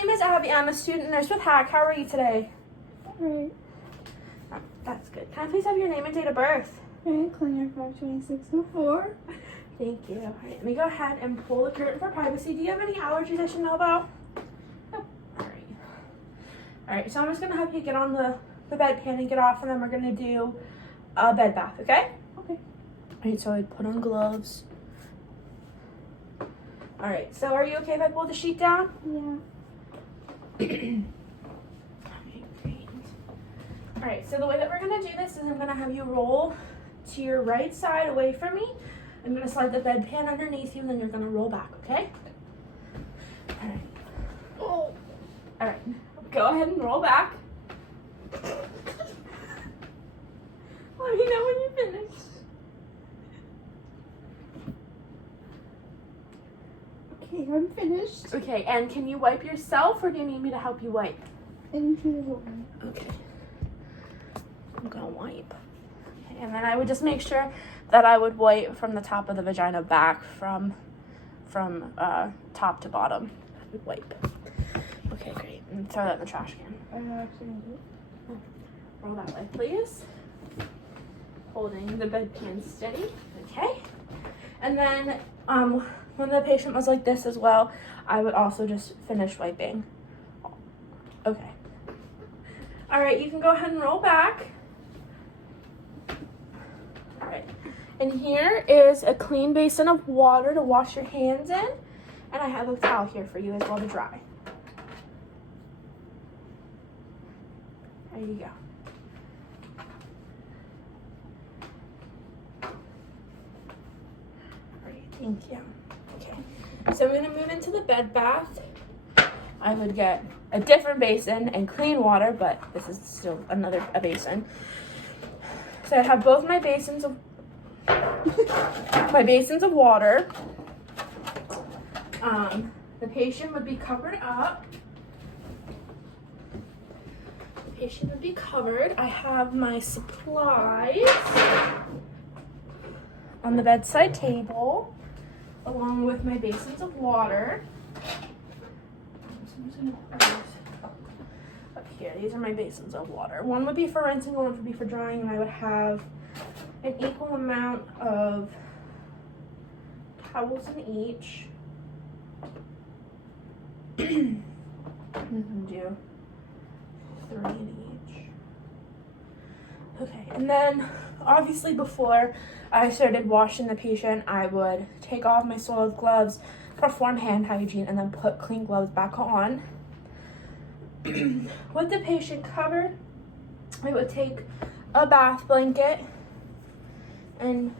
name is Abby. I'm a student nurse with HACC. How are you today? Alright. Oh, that's good. Can I please have your name and date of birth? Alright, Cleaner 52604. Thank you. All right, let me go ahead and pull the curtain for privacy. Do you have any allergies I should know about? Nope. All right. All right, so I'm just going to have you get on the bedpan and get off, and then we're going to do a bed bath, okay? Okay. All right, so I put on gloves. All right, so are you okay if I pull the sheet down? Yeah. Alright, great. Alright, so the way that we're gonna do this is I'm gonna have you roll to your right side away from me. I'm gonna slide the bedpan underneath you and then you're gonna roll back, okay? Alright. Oh. Alright, go ahead and roll back. Let me know when you're finished. Okay, I'm finished. Okay, and can you wipe yourself or do you need me to help you wipe? Anything you want. Okay. I'm gonna wipe. Okay, and then I would just make sure that I would wipe from the top of the vagina back from top to bottom. I would wipe. Okay, great. And throw that in the trash can. Roll that way, please. Holding the bedpan steady. Okay. And then when the patient was like this as well, I would also just finish wiping. Okay. All right, you can go ahead and roll back. All right. And here is a clean basin of water to wash your hands in. And I have a towel here for you as well to dry. There you go. All right, thank you. Okay, so I'm gonna move into the bed bath. I would get a different basin and clean water, but this is still a basin. So I have both my basins of water. The patient would be covered up. The patient would be covered. I have my supplies on the bedside table, along with my basins of water. Up here, these are my basins of water. One would be for rinsing, one would be for drying, and I would have an equal amount of towels in each. I'm gonna do 3 in each. Okay, and then obviously before I started washing the patient, I would take off my soiled gloves, perform hand hygiene, and then put clean gloves back on. With the patient covered, I would take a bath blanket and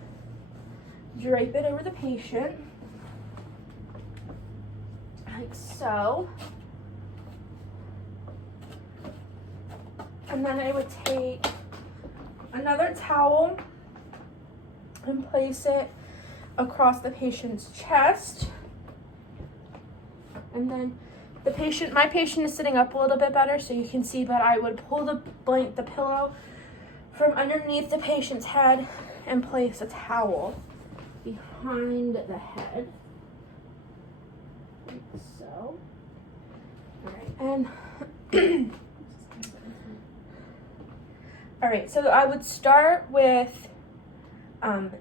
drape it over the patient, like so. And then I would take another towel and place it across the patient's chest. And then my patient is sitting up a little bit better so you can see, but I would pull the pillow from underneath the patient's head and place a towel behind the head, like so. All right, and all right, so I would start with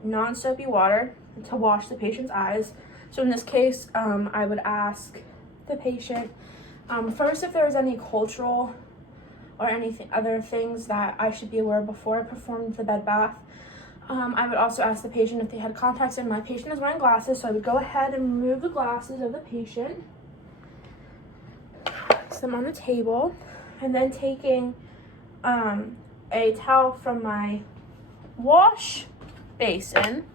non-soapy water to wash the patient's eyes. So in this case, I would ask the patient first if there was any cultural or anything other things that I should be aware of before I performed the bed bath. I would also ask the patient if they had contacts, and my patient is wearing glasses, so I would go ahead and remove the glasses of the patient, place them on the table, and then taking a towel from my wash basin,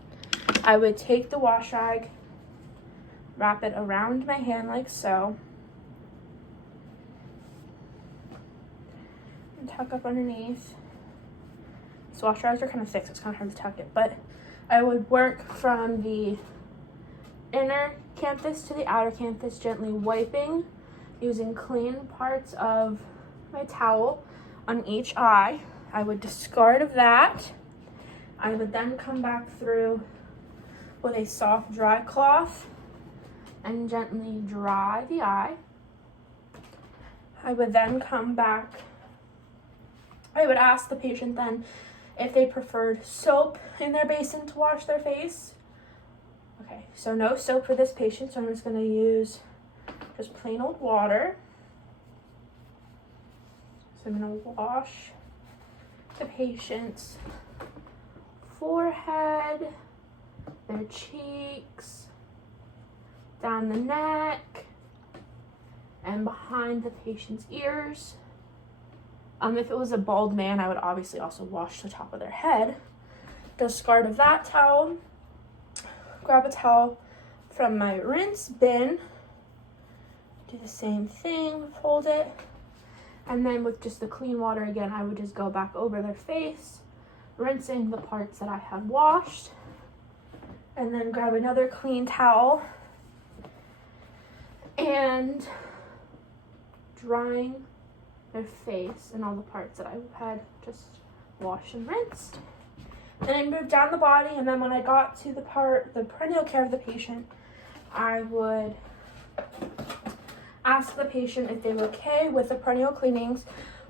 I would take the wash rag, wrap it around my hand like so, and tuck up underneath. These wash rags are kind of thick, so it's kind of hard to tuck it, but I would work from the inner canthus to the outer canthus, gently wiping using clean parts of my towel on each eye. I would discard of that. I would then come back through with a soft dry cloth and gently dry the eye. I would then come back. I would ask the patient then if they preferred soap in their basin to wash their face. Okay, so no soap for this patient, so I'm just going to use just plain old water. So I'm going to wash the patient's forehead, their cheeks, down the neck, and behind the patient's ears. If it was a bald man, I would obviously also wash the top of their head. Discard of that towel. Grab a towel from my rinse bin. Do the same thing, fold it. And then with just the clean water again, I would just go back over their face, rinsing the parts that I had washed. And then grab another clean towel and drying their face and all the parts that I had just washed and rinsed. Then I moved down the body, and then when I got to the perineal care of the patient, I would ask the patient if they were okay with the perineal cleanings.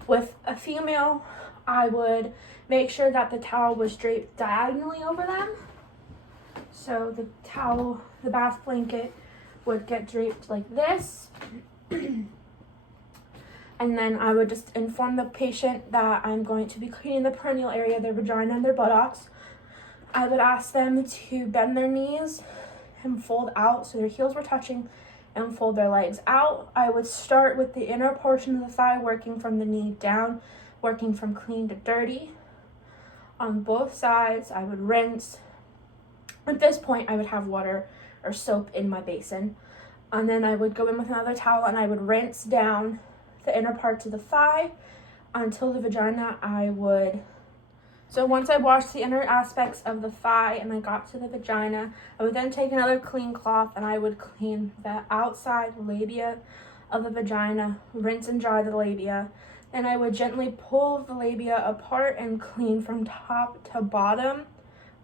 With a female, I would make sure that the towel was draped diagonally over them. So the towel, the bath blanket, would get draped like this. And then I would just inform the patient that I'm going to be cleaning the perineal area, their vagina and their buttocks. I would ask them to bend their knees and fold out so their heels were touching, and fold their legs out. I would start with the inner portion of the thigh, working from the knee down, working from clean to dirty. On both sides, I would rinse. At this point, I would have water or soap in my basin. And then I would go in with another towel and I would rinse down the inner parts of the thigh until the vagina. So once I washed the inner aspects of the thigh and I got to the vagina, I would then take another clean cloth and I would clean the outside labia of the vagina, rinse and dry the labia. Then I would gently pull the labia apart and clean from top to bottom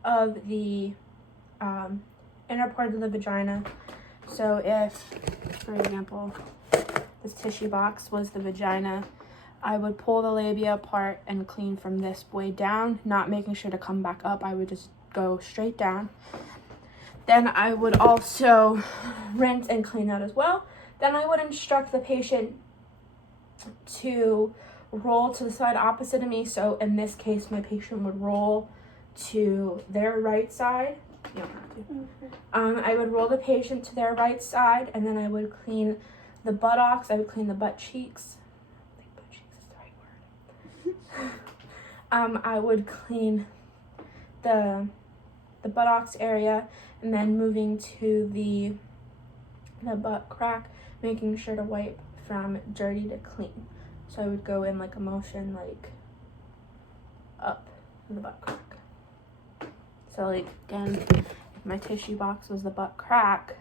of the inner part of the vagina. So if, for example, this tissue box was the vagina, I would pull the labia apart and clean from this way down, not making sure to come back up. I would just go straight down. Then I would also rinse and clean out as well. Then I would instruct the patient to roll to the side opposite of me. So in this case, my patient would roll to their right side. You don't have to. Okay. I would roll the patient to their right side, and then I would clean the buttocks. I would clean the butt cheeks. I think butt cheeks is the right word. I would clean the buttocks area, and then moving to the butt crack, making sure to wipe from dirty to clean. So I would go in like a motion, like up in the butt crack. So like again, if my tissue box was the butt crack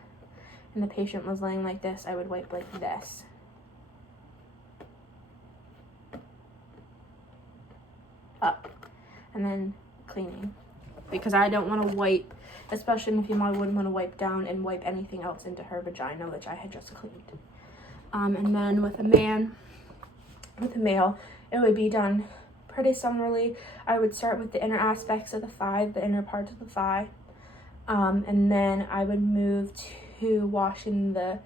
and the patient was laying like this, I would wipe like this. Up. And then cleaning. Because I don't want to wipe, especially in a female, I wouldn't want to wipe down and wipe anything else into her vagina, which I had just cleaned. And then with a male, it would be done pretty similarly. I would start with the inner aspects of the thigh, the inner parts of the thigh. And then I would move to washing the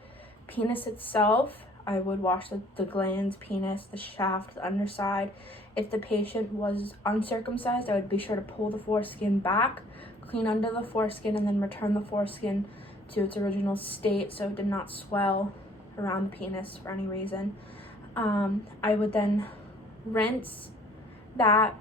penis itself. I would wash the glands, penis, the shaft, the underside. If the patient was uncircumcised, I would be sure to pull the foreskin back, clean under the foreskin, and then return the foreskin to its original state so it did not swell around the penis for any reason. I would then rinse the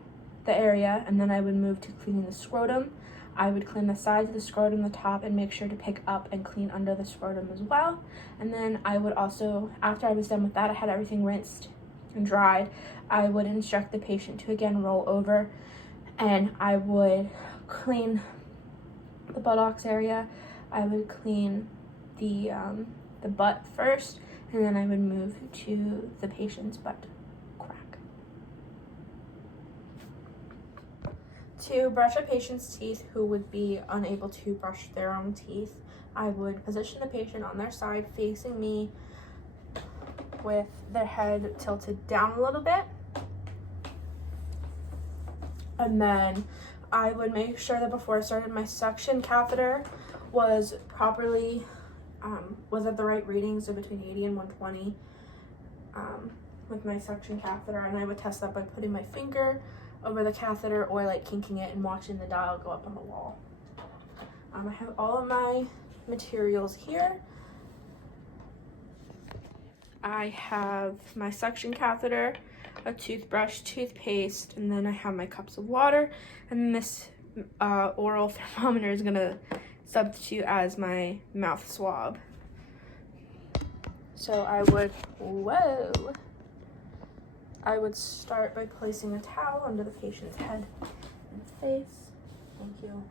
area, and then I would move to cleaning the scrotum. I would clean the sides of the scrotum, the top, and make sure to pick up and clean under the scrotum as well. And then I would also, after I was done with that, I had everything rinsed and dried, I would instruct the patient to again roll over, and I would clean the buttocks area. I would clean the butt first, and then I would move to the patient's butt crack. To brush a patient's teeth who would be unable to brush their own teeth, I would position the patient on their side facing me, with their head tilted down a little bit. And then I would make sure that before I started my suction catheter was properly, was at the right reading, so between 80 and 120 with my suction catheter. And I would test that by putting my finger over the catheter or like kinking it and watching the dial go up on the wall. I have all of my materials here. I have my suction catheter, a toothbrush, toothpaste, and then I have my cups of water, and this oral thermometer is gonna substitute as my mouth swab. So I would start by placing a towel under the patient's head and face. Thank you,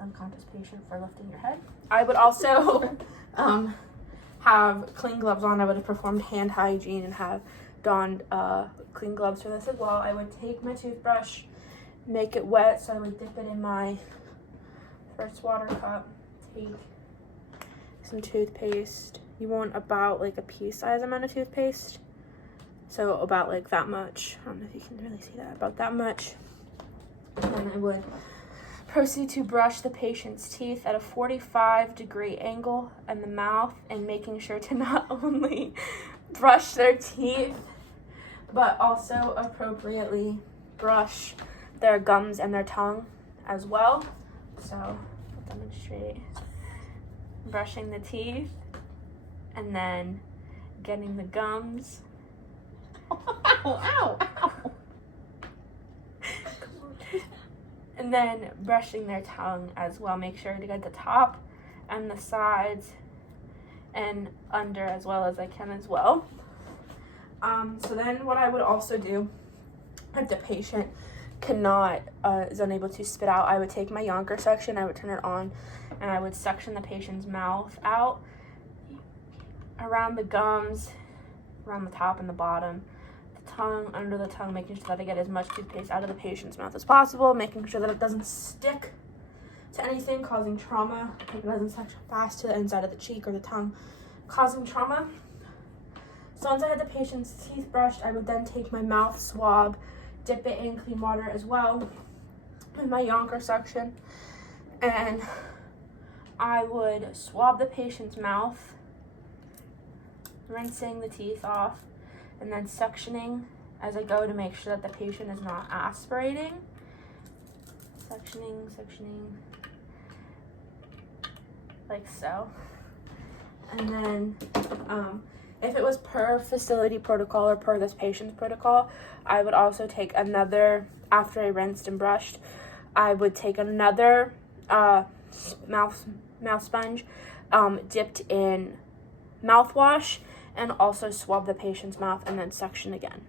unconscious patient, for lifting your head. I would also have clean gloves on. I would have performed hand hygiene and have donned clean gloves for this as well. I would take my toothbrush, make it wet, so I would dip it in my first water cup, take some toothpaste. You want about like a pea-sized amount of toothpaste, so about like that much. I don't know if you can really see that, about that much. And then I would proceed to brush the patient's teeth at a 45-degree angle in the mouth, and making sure to not only brush their teeth, but also appropriately brush their gums and their tongue as well. So I'll demonstrate brushing the teeth and then getting the gums. Ow, ow. And then brushing their tongue as well. Make sure to get the top and the sides and under as well as I can as well. So then what I would also do, if the patient is unable to spit out, I would take my Yonker suction, I would turn it on, and I would suction the patient's mouth out around the gums, around the top and the bottom, the tongue, under the tongue, making sure that I get as much toothpaste out of the patient's mouth as possible, making sure that it doesn't stick to anything, causing trauma. It doesn't suction fast to the inside of the cheek or the tongue, causing trauma. So once I had the patient's teeth brushed, I would then take my mouth swab, dip it in clean water as well with my Yonker suction, and I would swab the patient's mouth, rinsing the teeth off, and then suctioning as I go to make sure that the patient is not aspirating. Suctioning, like so. And then if it was per facility protocol or per this patient's protocol, I would also take another, after I rinsed and brushed, I would take another mouth sponge dipped in mouthwash, and also swab the patient's mouth and then suction again.